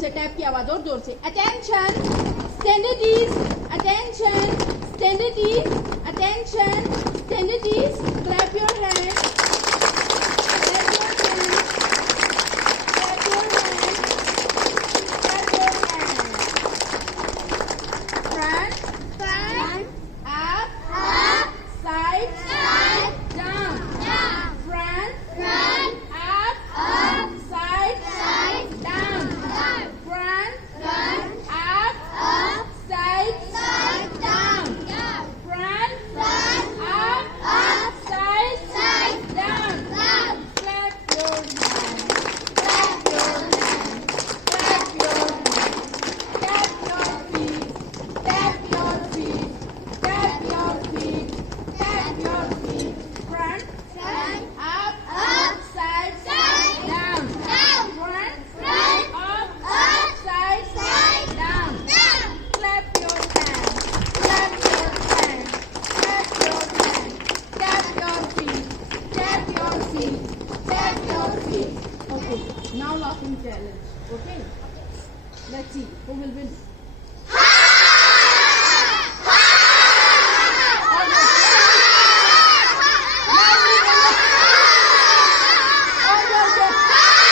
से, टैप की आवाज और जोर से। Attention, stand at ease, attention, stand at ease, attention, stand at ease, clap your hand, clap your hand, clap your hand, clap your hand. Front, front, up, up, side, side, down, down, front, front, up, up, side, side, down, down, front, front, up, up, side, side, down, down, front, front, up, up, side, side, down, down. Clap your hands, clap your hands, clap your hands, tap your feet, tap your feet, tap your feet, tap your feet. Front, front, up, up, side, side, down, down, front, front, up, up, side, side, down, down. Clap your hands, clap your hands, clap your hands, tap your feet, tap your feet, tap your feet. Okay, now laughing challenge. Okay, let's see who will win.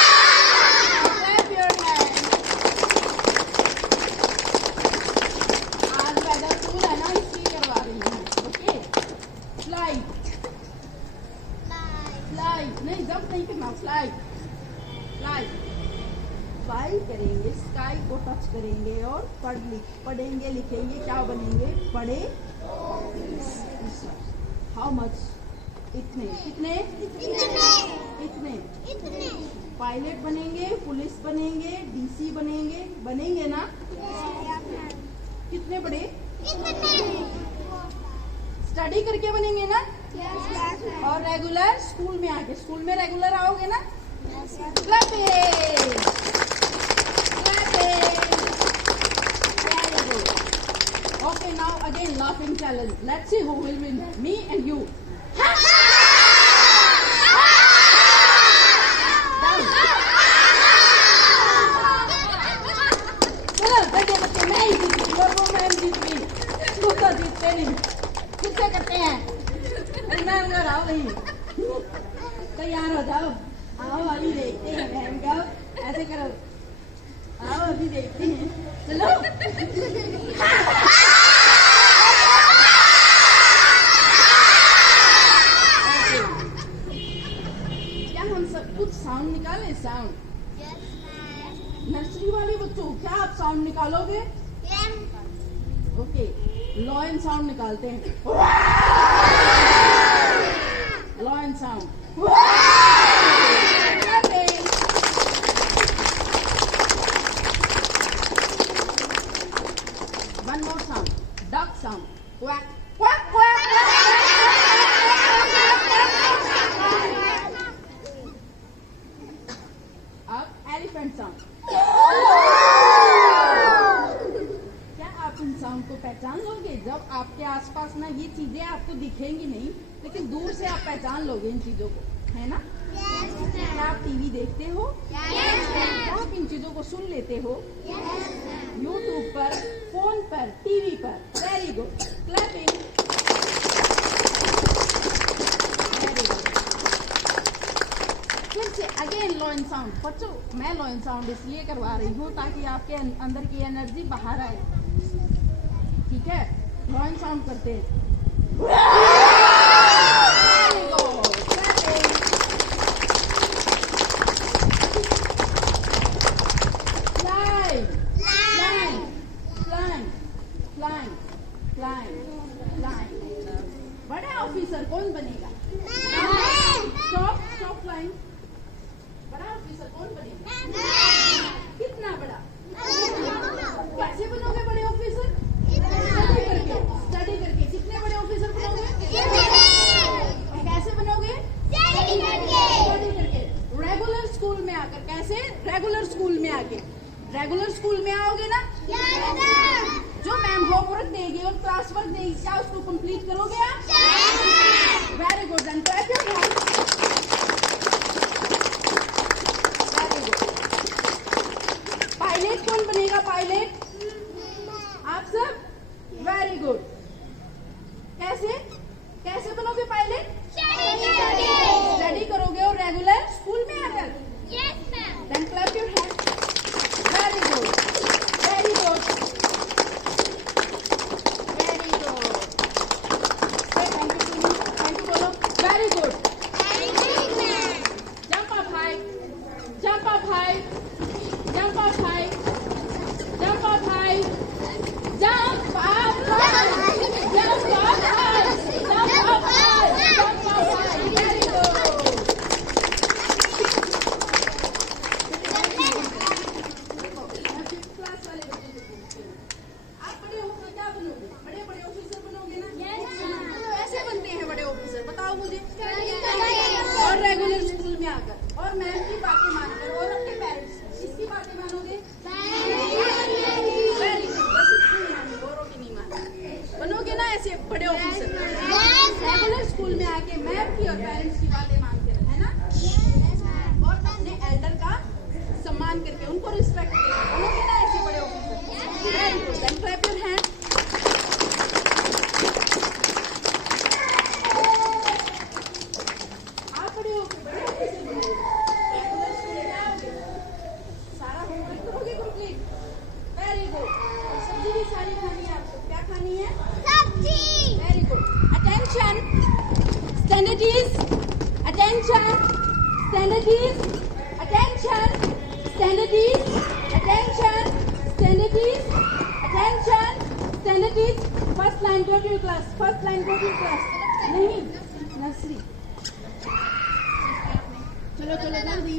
Clap your hands. आज weather cool है ना, इसलिए करवा रही हूँ. Okay, slide, slide. नहीं, jump नहीं करना, slide, slide. फ्लाई करेंगे, स्काई को टच करेंगे और पढ़ेंगे, लिखेंगे, क्या बनेंगे? पढ़े। How much? इतने, कितने? इतने। पायलट बनेंगे, पुलिस बनेंगे, डीसी बनेंगे, बनेंगे ना? कितने बड़े? स्टडी करके बनेंगे ना? और रेगुलर स्कूल में आके, स्कूल में रेगुलर आओगे ना? Clap it! Clap it! Very good. Okay, now again laughing challenge. Let's see who will win. Me and you. Down. चलो बच्चे बच्चे, मैं ही जीत गई और वो मैम जीत गई. तू तो जीतते नहीं. किससे करते हैं? मैम को आओ नहीं. तैयार हो जाओ. आओ अभी देखते हैं मैम का. ऐसे करो. आओ अभी देखते हैं. चलो. क्या हम सब कुछ साउंड निकाले? साउंड. नर्सरी वाले बच्चों, क्या आप साउंड निकालोगे? ओके, लॉयन साउंड निकालते हैं. Lion sound. One more sound. Duck sound. Quack, quack, quack. अब elephant sound. क्या आप इन साउंड को पहचान लोगे? जब आपके आसपास ना ये चीजें आपको दिखेंगी नहीं, लेकिन दूर से आप पहचान लोगे इन चीजों को, है ना? क्या आप टीवी देखते हो? क्या आप इन चीजों को सुन लेते हो? यूट्यूब पर, फोन पर, टीवी पर. Very good. Clapping. Very good. फिर से अगेन लॉयन साउंड. बच्चों, मैं लॉयन साउंड इसलिए करवा रही हूँ ताकि आपके अंदर की एनर्जी बाहर आए. ठीक है, लॉयन साउंड करते हैं. Very good. Clapping. Flying. Flying. Flying. Flying. Flying. Flying. बड़ा ऑफिसर कौन बनेगा? Stop. Stop flying. बड़ा ऑफिसर कौन बनेगा? कितना बड़ा? कैसे बनोगे बड़े ऑफिसर? स्टडी करके. स्टडी करके. कितने बड़े ऑफिसर बनोगे? कैसे बनोगे? स्टडी करके. रेगुलर स्कूल में आकर. कैसे? रेगुलर स्कूल में आके. रेगुलर स्कूल में आओगे ना? जो मैम होमवर्क देगी और क्लास वर्क देगी, क्या उसको कंप्लीट करोगे आप? Very good. And clap your hands. Very good. Pilot कौन बनेगा? पायलट आप सब? Very good. कैसे कैसे बनोगे पायलट? स्टडी करोगे और रेगुलर स्कूल में आकर? Then clap your hand. Very good, very good, very good. Thank you बोलो। Very good. Jump up high, jump up high, jump up high, jump up high, jump up high, jump up high, jump up high, jump up high. Very good. Class वाले बच्चे से पूछते हैं, आप बड़े होकर क्या बनोगे? बड़े बड़े ऑफिसर बनोगे ना? तो ऐसे बनते हैं बड़े ऑफिसर, बताओ मुझे। और रेगुलर स्कूल में आकर और मैम की बातें मानकर और अपने पेरेंट्स किसकी बातें मानोगे? Very good. बस इतनी मानी, औरों की नहीं मानी। बनोगे ना ऐसे बड़े ऑफिसर? रेगुलर स्कूल में आके मैम की और पेरेंट्स की बातें मानकर, है ना? और अपने एल्डर का सम्मान करके उनको रिस्पेक्ट देकर बनोगे ना ऐसे बड़े officer? Very good. Then clap your hand. आप बड़े होके बड़े ऑफिसर बनोगे। रेगुलर स्कूल में आओगे, सारा होमवर्क करोगे कंप्लीट। Very good. और सब्जी भी सारी खानी है आपको। क्या खानी है? Very good. Attention, stand at ease, attention, stand at ease, attention, stand at ease, attention, stand at ease, attention, stand at ease. First line go to your class, first line go to your class. नहीं, नर्सरी। चलो चलो जल्दी।